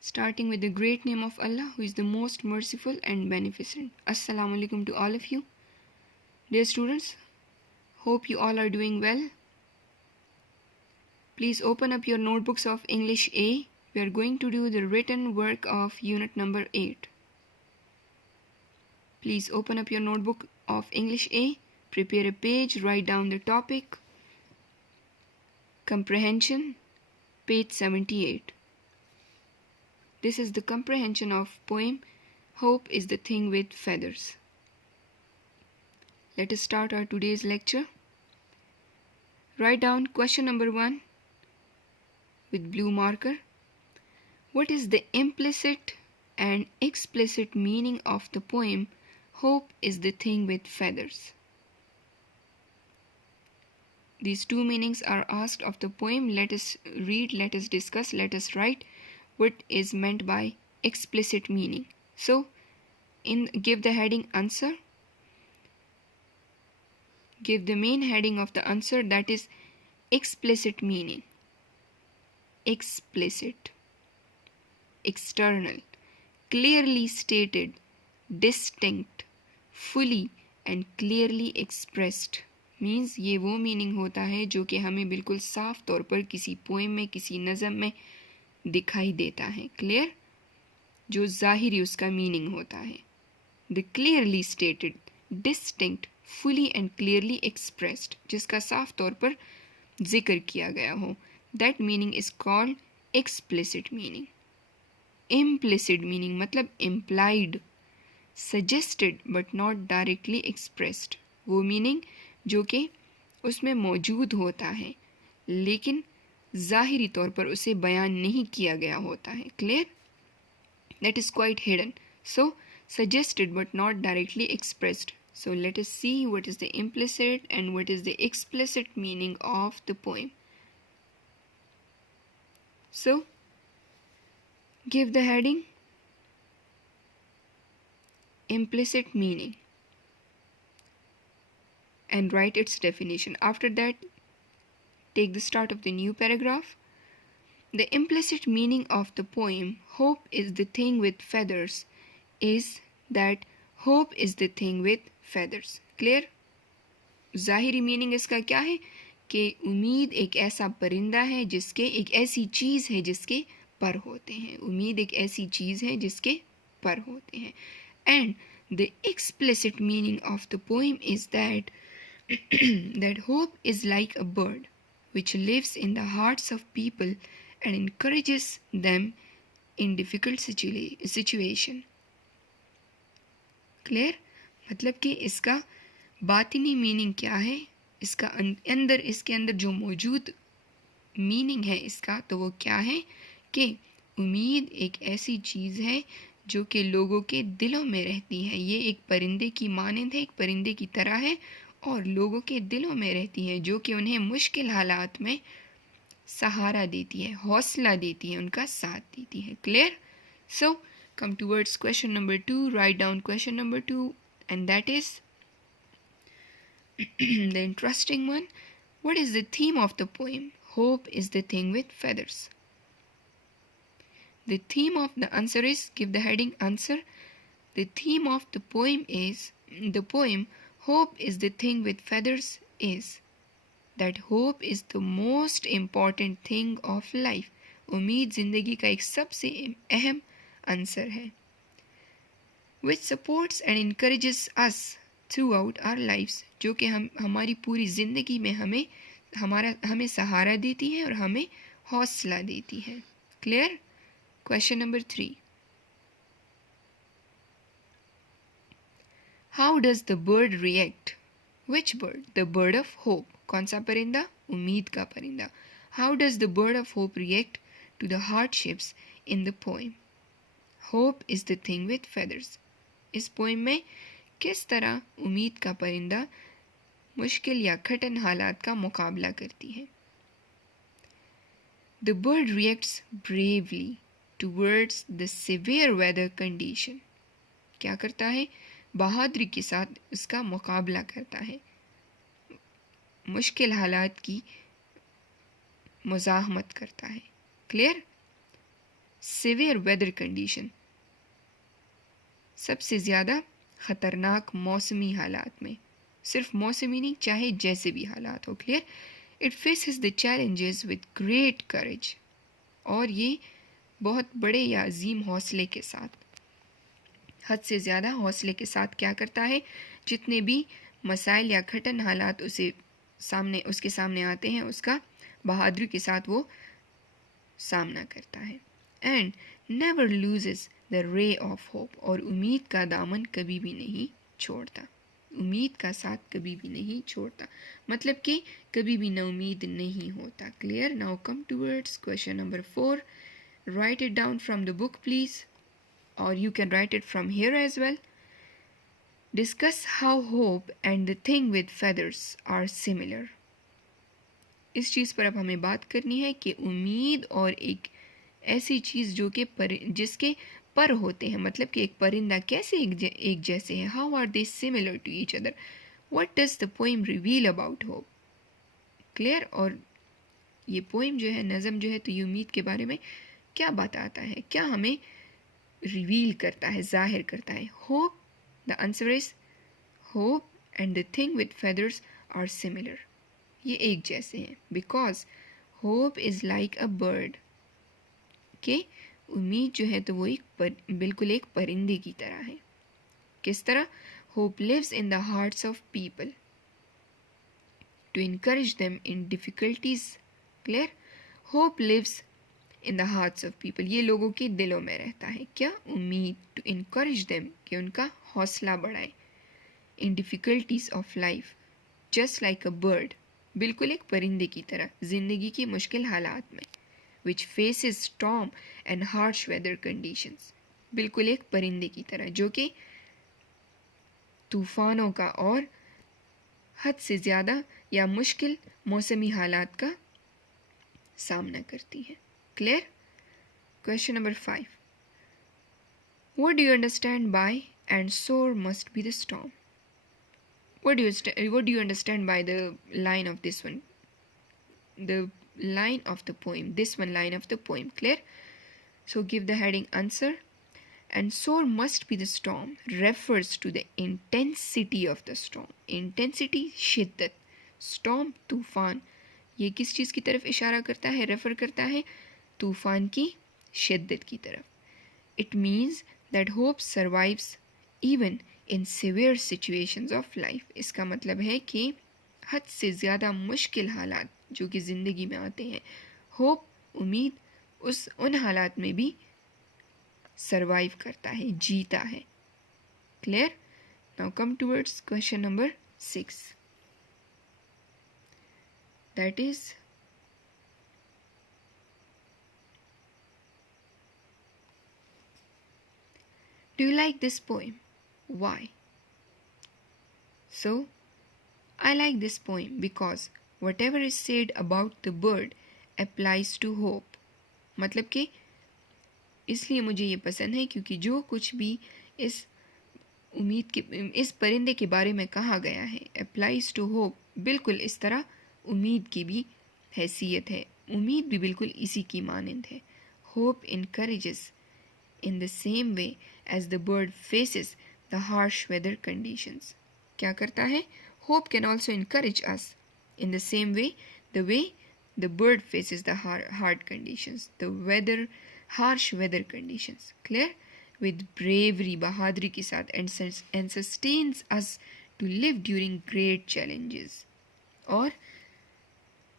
starting with the great name of Allah, who is the most merciful and beneficent. Assalamu alaikum to all of you. Dear students, hope you all are doing well. Please open up your notebooks of English A. We are going to do the written work of unit number 8. Please open up your notebook of English A, prepare a page, write down the topic, comprehension, page 78. This is the comprehension of poem Hope is the Thing with Feathers. Let us start our today's lecture. Write down question number 1 with blue marker. What is the implicit and explicit meaning of the poem Hope is the Thing with Feathers? These two meanings are asked of the poem. Let us read, let us discuss, let us write what is meant by explicit meaning. So, give the heading answer. Give the main heading of the answer, that is explicit meaning. Explicit, external, clearly stated, distinct, fully and clearly expressed. Means ये वो meaning होता है जो कि हमें बिल्कुल साफ तौर पर किसी पोएम में, किसी नज़म में दिखाई देता है. क्लियर? जो ज़ाहिरी उसका मीनिंग होता है. The clearly stated, distinct, fully and clearly expressed, जिसका साफ तौर पर जिक्र किया गया हो, that meaning is called explicit meaning. Implicit meaning मतलब implied, suggested but not directly expressed. वो मीनिंग जो कि उसमें मौजूद होता है लेकिन ज़ाहिरी तौर पर उसे बयान नहीं किया गया होता है. Clear? That is quite hidden. So suggested but not directly expressed. So let us see what is the implicit and what is the explicit meaning of the poem. So give the heading implicit meaning and write its definition. After that, take the start of the new paragraph. The implicit meaning of the poem Hope is the Thing with Feathers is that hope is the thing with feathers. Clear? ज़ाहिरी meaning इसका क्या है कि उम्मीद एक ऐसा परिंदा है जिसके, एक ऐसी चीज़ है जिसके पर होते हैं. उम्मीद एक ऐसी चीज़ है जिसके पर होते हैं. And the explicit meaning of the poem is that that hope is like a bird which lives in the hearts of people and encourages them in difficult situation. Clear? मतलब कि इसका बातिनी मीनिंग क्या है, इसका अंदर, इसके अंदर जो मौजूद मीनिंग है इसका, तो वो क्या है कि उम्मीद एक ऐसी चीज़ है जो कि लोगों के दिलों में रहती है. ये एक परिंदे की मानंद है, एक परिंदे की तरह है और लोगों के दिलों में रहती है, जो कि उन्हें मुश्किल हालात में सहारा देती है, हौसला देती है, उनका साथ देती है. Clear? So come towards question number 2. Write down question number 2, and that is the interesting one. What is the theme of the poem Hope is the Thing with Feathers? The theme of the answer is, give the heading answer. The theme of the poem Hope is the Thing with Feathers is that hope is the most important thing of life. उम्मीद ज़िंदगी का एक सबसे अहम answer है. which supports and encourages us throughout our lives, जो कि हमारी पूरी ज़िंदगी में हमें सहारा देती है और हमें हौसला देती है. Clear? Question number 3. How does the bird react? Which bird? The bird of hope. कौन सा परिंदा? उम्मीद का परिंदा. How does the bird of hope react to the hardships in the poem Hope is the Thing with Feathers? इस poem में किस तरह उम्मीद का परिंदा मुश्किल या कठिन हालात का मुकाबला करती है. The bird reacts bravely towards the severe weather condition. क्या करता है? बहादुरी के साथ इसका मुकाबला करता है, मुश्किल हालात की मुज़ाहमत करता है. क्लियर? सिवियर वेदर कंडीशन, सबसे ज़्यादा ख़तरनाक मौसमी हालात में, सिर्फ मौसमी नहीं, चाहे जैसे भी हालात हो। Clear? It faces the challenges with great courage, और ये बहुत बड़े या अजीम हौसले के साथ, हद से ज़्यादा हौसले के साथ क्या करता है, जितने भी मसाइल या कठिन हालात उसके सामने आते हैं, उसका बहादुरी के साथ वो सामना करता है। And never loses the ray of hope, और उम्मीद का दामन कभी भी नहीं छोड़ता, उम्मीद का साथ कभी भी नहीं छोड़ता, मतलब कि कभी भी ना उम्मीद नहीं होता। Clear? Now come towards question number 4. Write it down from the book please, or you can write it from here as well. Discuss how hope and the thing with feathers are similar. इस चीज़ पर अब हमें बात करनी है कि उम्मीद और एक ऐसी चीज़ जो कि जिसके पर होते हैं, मतलब कि एक परिंदा कैसे एक जैसे हैं। How are they similar to each other? What does the poem reveal about hope? Clear? और ये पोइम जो है, नज़म जो है, तो ये उम्मीद के बारे में क्या बताता है, क्या हमें रिवील करता है, जाहिर करता है? Hope, the answer is hope and the thing with feathers are similar, ये एक जैसे हैं, because hope is like a bird, के उम्मीद जो है तो वो बिल्कुल एक परिंदे की तरह है। किस तरह? Hope lives in the hearts of people to encourage them in difficulties. Clear? Hope lives in the hearts of people, ये लोगों के दिलों में रहता है। क्या? उम्मीद। टू इनकरेज देम, कि उनका हौसला बढ़ाए। In difficulties of life, just like a bird, बिल्कुल एक परिंदे की तरह ज़िंदगी की मुश्किल हालात में। Which faces storm and harsh weather conditions, बिल्कुल एक परिंदे की तरह जो कि तूफ़ानों का और हद से ज़्यादा या मुश्किल मौसमी हालात का सामना करती है। Clear? Question number 5. What do you understand by and sore must be the storm? What do you understand by the line of this one? The line of the poem. This one line of the poem. Clear? So give the heading answer. And sore must be the storm refers to the intensity of the storm. Intensity, शिद्दत. Storm, तूफान. ये किस चीज़ की तरफ इशारा करता है, refer करता है? तूफान की शिद्दत की तरफ. It means that hope survives even in severe situations of life. इसका मतलब है कि हद से ज़्यादा मुश्किल हालात जो कि ज़िंदगी में आते हैं, होप, उम्मीद, उन हालात में भी सर्वाइव करता है, जीता है. Clear? Now come towards question number 6. That is do you like this poem? Why? So, I like this poem because whatever is said about the bird applies to hope. मतलब कि इसलिए मुझे ये पसंद है क्योंकि जो कुछ भी इस इस परिंदे के बारे में कहा गया है, applies to hope, बिल्कुल इस तरह उम्मीद की भी हैसियत है. उम्मीद भी बिल्कुल इसी की मानंद है. Hope encourages in the same way as the bird faces the harsh weather conditions. क्या करता है? Hope can also encourage us in the same way the bird faces the hard conditions, the harsh weather conditions. Clear? With bravery, बहादुरी के साथ, and sustains us to live during great challenges. और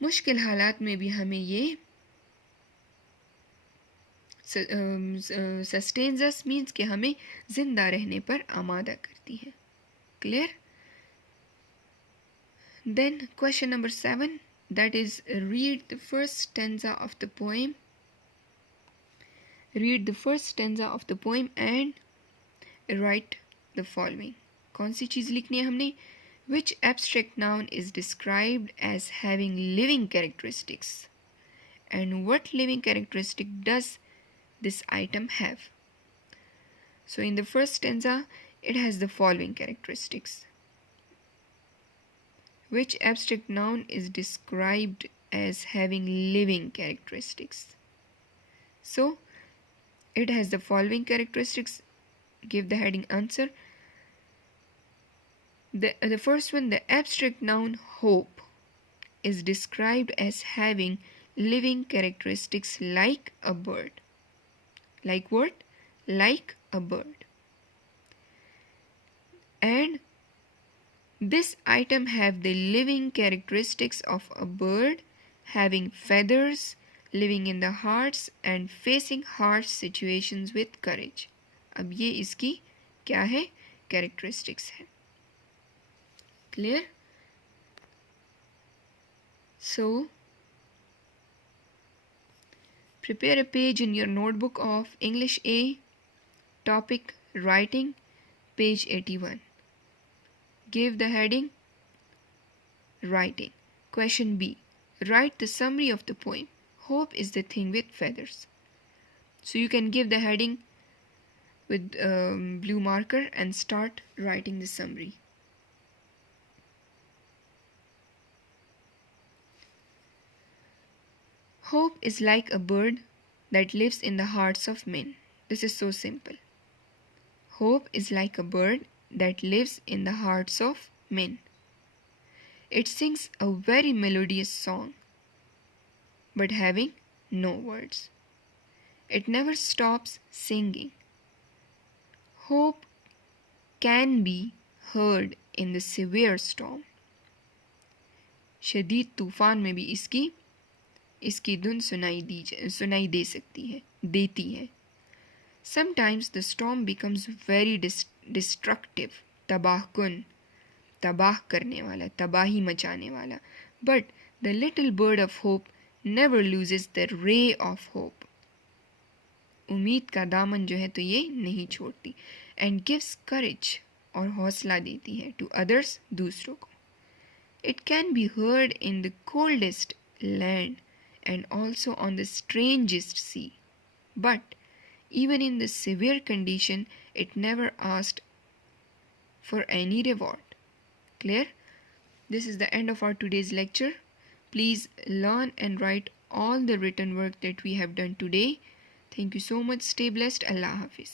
मुश्किल हालात में भी हमें ये सस्टेन्स अस मीन्स कि हमें जिंदा रहने पर आमादा करती है. Clear? Then question number 7, that is read the first stanza of the poem. Read the first stanza of the poem and write the following. कौन सी चीज़ लिखनी है हमने? Which abstract noun is described as having living characteristics and what living characteristic does this item have? So in the first stanza it has the following characteristics. Which abstract noun is described as having living characteristics? So It has the following characteristics. Give the heading answer. The first one, the abstract noun hope is described as having living characteristics like a bird. Like what? Like a bird. And this item have the living characteristics of a bird, having feathers, living in the hearts and facing harsh situations with courage. अब ये इसकी क्या है? Characteristics है. Clear? So, prepare a page in your notebook of English A, topic writing, page 81. Give the heading writing. Question B. Write the summary of the poem. Hope is the thing with feathers. So you can give the heading with blue marker and start writing the summary. Hope is like a bird that lives in the hearts of men. This is so simple. Hope is like a bird that lives in the hearts of men. It sings a very melodious song, but having no words. It never stops singing. Hope can be heard in the severe storm. शदीद तूफान में भी इसकी धुन सुनाई दे सकती है, देती है. Sometimes the storm becomes very destructive, तबाहकुन, तबाह करने वाला, तबाही मचाने वाला. But the little bird of hope never loses the ray of hope. उम्मीद का दामन जो है तो ये नहीं छोड़ती. And gives courage, और हौसला देती है, to others, दूसरों को. It can be heard in the coldest land and also on the strangest sea. But even in the severe condition, it never asked for any reward. Clear? This is the end of our today's lecture. Please learn and write all the written work that we have done today. Thank you so much. Stay blessed. Allah Hafiz.